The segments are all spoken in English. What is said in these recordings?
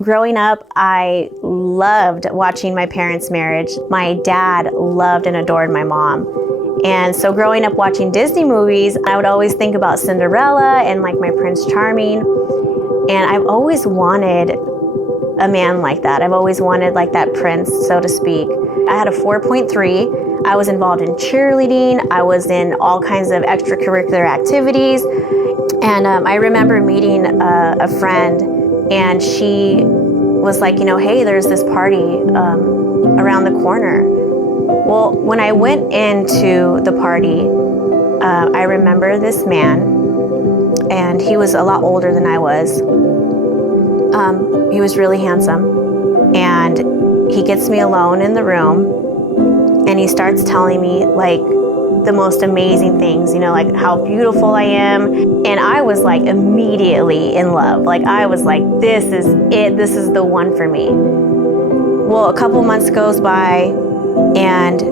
Growing up, I loved watching my parents' marriage. My dad loved and adored my mom. And so growing up watching Disney movies, I would always think about Cinderella and like my Prince Charming. And I've always wanted a man like that. I've always wanted like that prince, so to speak. I had a 4.3. I was involved in cheerleading. I was in all kinds of extracurricular activities. And I remember meeting a friend, and she was like, hey, there's this party around the corner. Well, when I went into the party, I remember this man, and he was a lot older than I was. He was really handsome, and he gets me alone in the room, and he starts telling me like the most amazing things, like how beautiful I am. And I was like immediately in love. Like I was like, this is it. This is the one for me. Well, a couple months goes by, and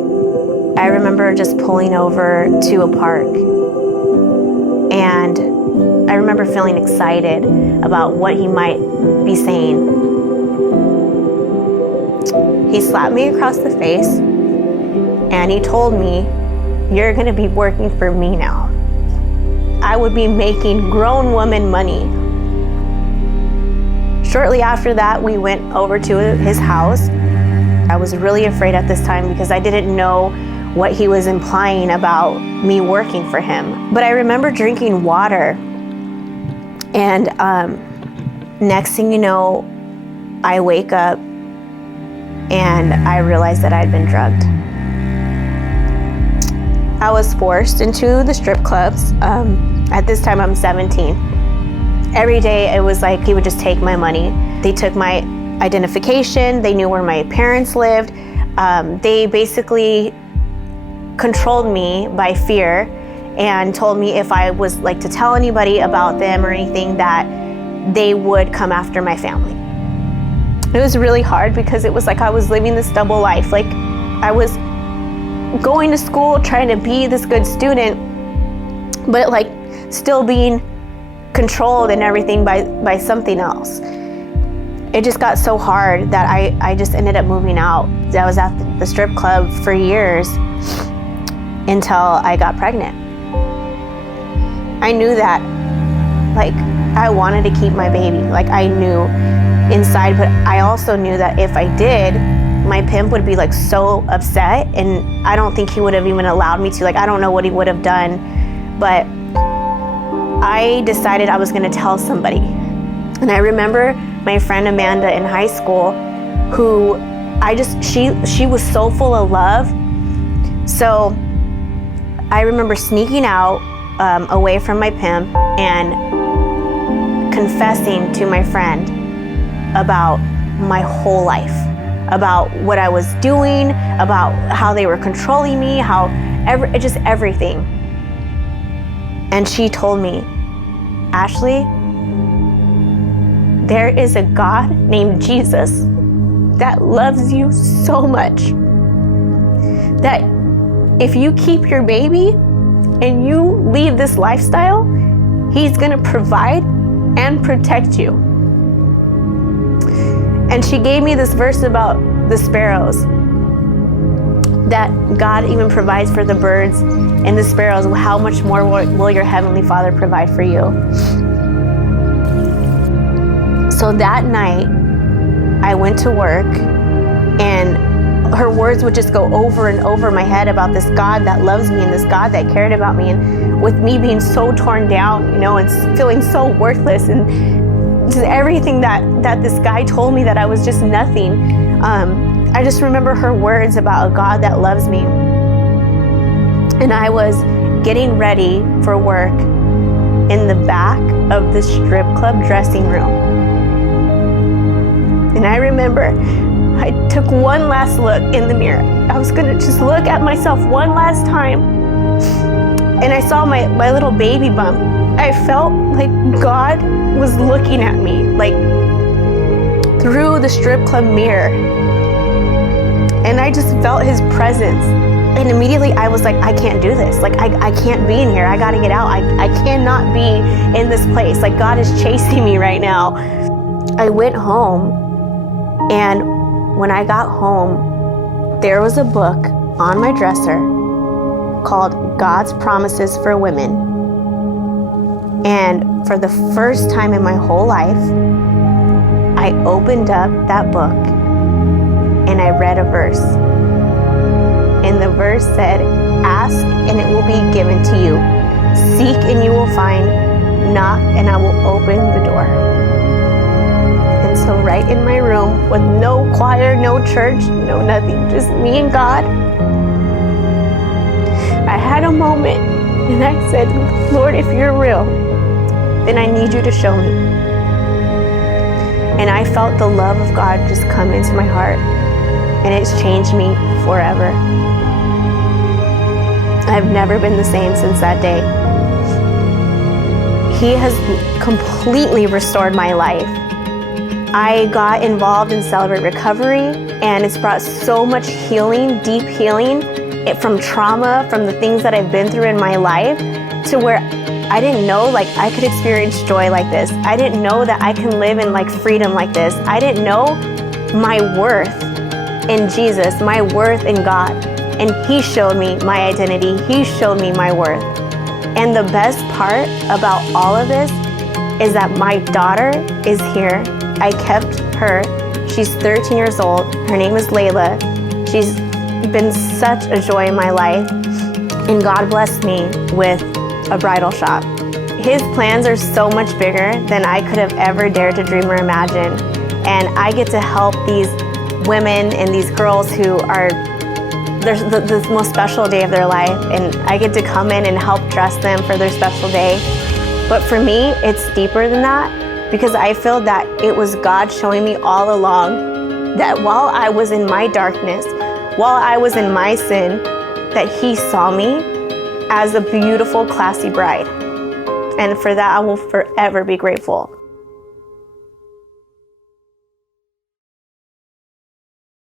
I remember just pulling over to a park, and I remember feeling excited about what he might be saying. He slapped me across the face, and he told me, "You're gonna be working for me now." I would be making grown woman money. Shortly after that, we went over to his house. I was really afraid at this time because I didn't know what he was implying about me working for him. But I remember drinking water, and next thing you know, I wake up and I realized that I'd been drugged. I was forced into the strip clubs. At this time, I'm 17. Every day, it was like he would just take my money. They took my identification. They knew where my parents lived. They basically controlled me by fear and told me if I was like to tell anybody about them or anything, that they would come after my family. It was really hard because it was like I was living this double life. Like I was going to school, trying to be this good student, but like still being controlled and everything by something else. It just got so hard that I just ended up moving out. I was at the strip club for years until I got pregnant. I knew that like I wanted to keep my baby. Like I knew inside, but I also knew that if I did, my pimp would be like so upset, and I don't think he would have even allowed me to. Like I don't know what he would have done, but I decided I was gonna tell somebody. And I remember my friend Amanda in high school, who she was so full of love. So I remember sneaking out away from my pimp and confessing to my friend about my whole life, about what I was doing, about how they were controlling me, just everything. And she told me, "Ashley, there is a God named Jesus that loves you so much that if you keep your baby and you leave this lifestyle, He's gonna provide and protect you." And she gave me this verse about the sparrows, that God even provides for the birds and the sparrows. How much more will your Heavenly Father provide for you? So that night, I went to work, and her words would just go over and over my head about this God that loves me and this God that cared about me. And with me being so torn down, and feeling so worthless, and just everything that this guy told me, that I was just nothing. I just remember her words about a God that loves me. And I was getting ready for work in the back of the strip club dressing room. And I remember I took one last look in the mirror. I was gonna just look at myself one last time. And I saw my little baby bump. I felt like God was looking at me, like through the strip club mirror. And I just felt His presence. And immediately I was like, I can't do this. Like, I can't be in here. I gotta get out. I cannot be in this place. Like, God is chasing me right now. I went home, and when I got home, there was a book on my dresser called God's Promises for Women. And for the first time in my whole life, I opened up that book and I read a verse. And the verse said, "Ask and it will be given to you. Seek and you will find. Knock and I will open the door." And so right in my room, with no choir, no church, no nothing, just me and God, I had a moment and I said, "Lord, if you're real, then I need you to show me." And I felt the love of God just come into my heart, and it's changed me forever. I've never been the same since that day. He has completely restored my life. I got involved in Celebrate Recovery, and it's brought so much healing, deep healing, from trauma, from the things that I've been through in my life, to where I didn't know like I could experience joy like this. I didn't know that I can live in like freedom like this. I didn't know my worth in Jesus, my worth in God. And He showed me my identity. He showed me my worth. And the best part about all of this is that my daughter is here. I kept her. She's 13 years old. Her name is Layla. She's been such a joy in my life. And God blessed me with a bridal shop. His plans are so much bigger than I could have ever dared to dream or imagine. And I get to help these women and these girls who are the most special day of their life. And I get to come in and help dress them for their special day. But for me, it's deeper than that, because I feel that it was God showing me all along that while I was in my darkness, while I was in my sin, that He saw me as a beautiful, classy bride. And for that, I will forever be grateful.